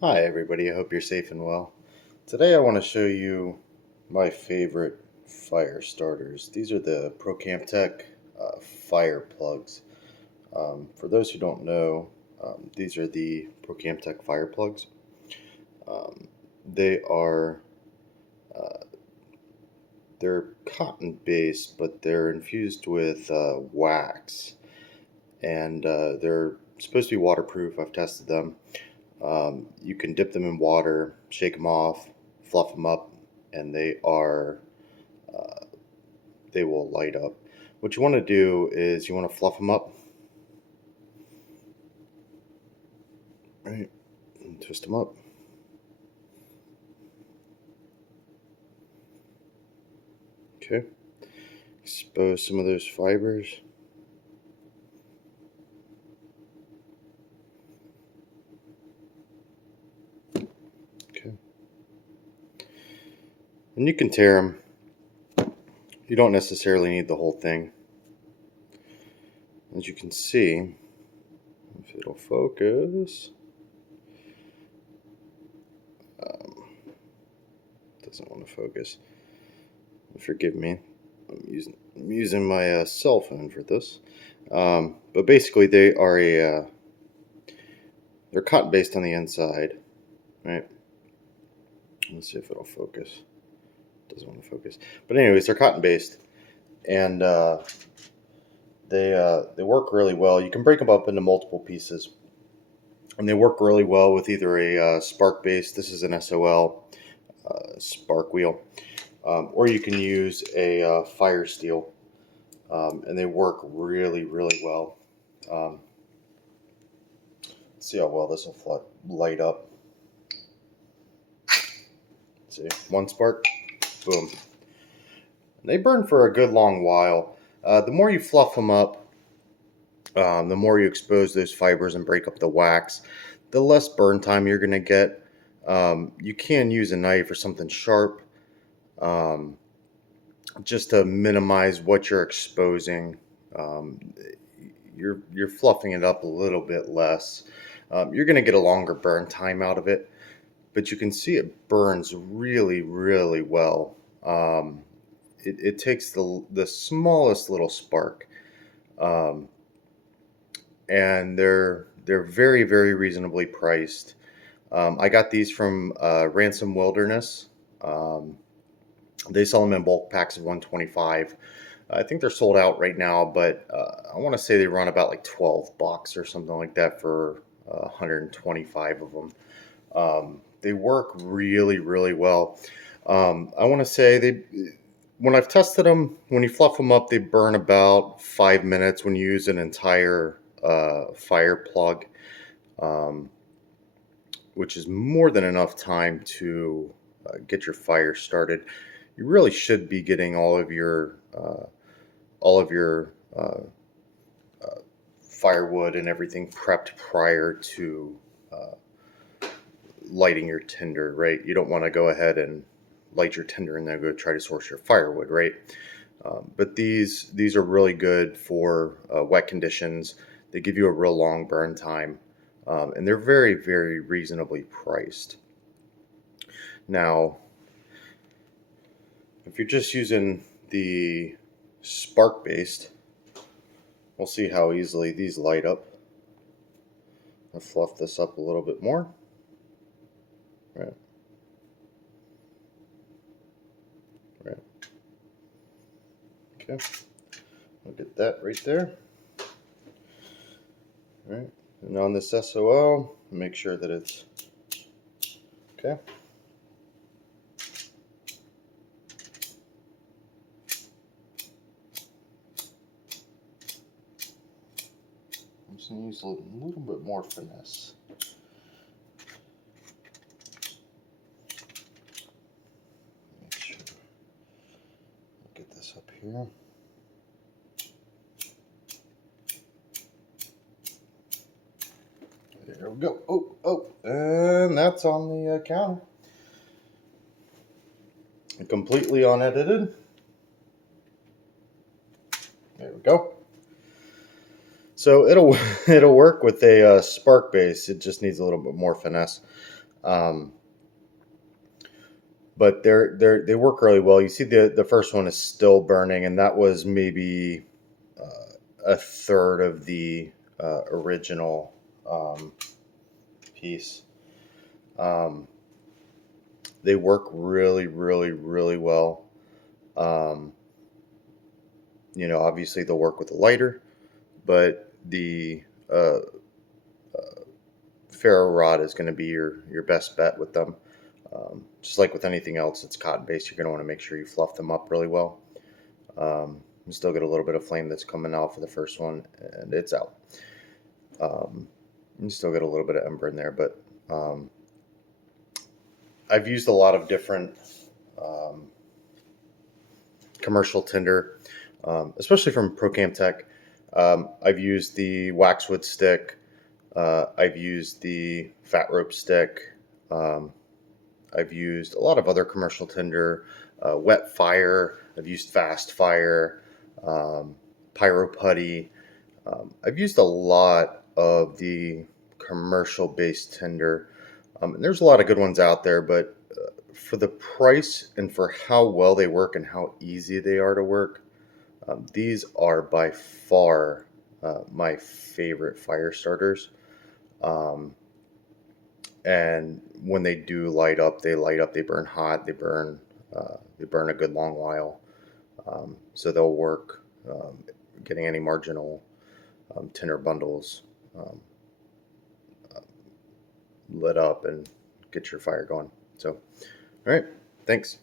Hi everybody, I hope you're safe and well. Today I want to show you my favorite fire starters. These are the Procamptek Fire Plugs. For those who don't know, these are the Procamptek Fire Plugs. They are they're cotton based, but they're infused with wax, and they're supposed to be waterproof. I've tested them. You can dip them in water, shake them off, fluff them up, and uh, they will light up. What you want to do is you want to fluff them up, right, and twist them up. Okay, expose some of those fibers. Okay, and you can tear them. You don't necessarily need the whole thing. As you can see, if it'll focus, um, doesn't want to focus. Forgive me. I'm using my cell phone for this. But basically, they're cotton based on the inside, right? Let's see if it'll focus. Doesn't want to focus. But anyways, they're cotton based, and they work really well. You can break them up into multiple pieces, and they work really well with either a spark base. This is an SOL spark wheel, or you can use a fire steel, and they work really well. Um, see how well this will light up. See, one spark, boom. They burn for a good long while. The more you fluff them up, the more you expose those fibers and break up the wax, the less burn time you're going to get. You can use a knife or something sharp, um, just to minimize what you're exposing. Um, you're fluffing it up a little bit less. You're going to get a longer burn time out of it, but you can see it burns really well. It takes the smallest little spark, um, and they're very reasonably priced. I got these from Ransom Wilderness. Um, they sell them in bulk packs of 125. I think they're sold out right now, but I want to say they run about like 12 bucks or something like that for 125 of them. They work really well. I want to say when I've tested them, when you fluff them up, they burn about 5 minutes when you use an entire fire plug, um, which is more than enough time to get your fire started. You really should be getting all of your firewood and everything prepped prior to lighting your tinder, right? You don't want to go ahead and light your tinder and then go try to source your firewood, right? But these are really good for wet conditions. They give you a real long burn time, and they're very reasonably priced. Now, if you're just using the spark based, we'll see how easily these light up. I'll fluff this up a little bit more. Right. Okay. I'll get that right there. Right. And on this SOL, make sure that it's okay. I'm just going to use a little bit more finesse. Make sure. I'll get this up here. There we go. Oh, and that's on the counter. Completely unedited. There we go. So it'll it'll work with a spark base. It just needs a little bit more finesse. Um, but they work really well. You see the first one is still burning, and that was maybe a third of the original piece. Um, they work really, really, really well. Um, obviously they'll work with a lighter, but the uh, ferro rod is going to be your best bet with them. Just like with anything else that's cotton based, you're going to want to make sure you fluff them up really well. You still get a little bit of flame that's coming out for the first one, and it's out. You still get a little bit of ember in there, but I've used a lot of different um, commercial tinder, especially from Procamptek. I've used the waxwood stick. I've used the fat rope stick. Um, I've used a lot of other commercial tinder, wet fire. I've used fast fire, pyro putty. I've used a lot of the commercial based tinder. And there's a lot of good ones out there, but for the price and for how well they work and how easy they are to work, these are by far my favorite fire starters. Um, and when they do light up, they light up. They burn hot. They burn. They burn a good long while. So they'll work. Getting any marginal tinder bundles um, lit up and get your fire going. So, all right. Thanks.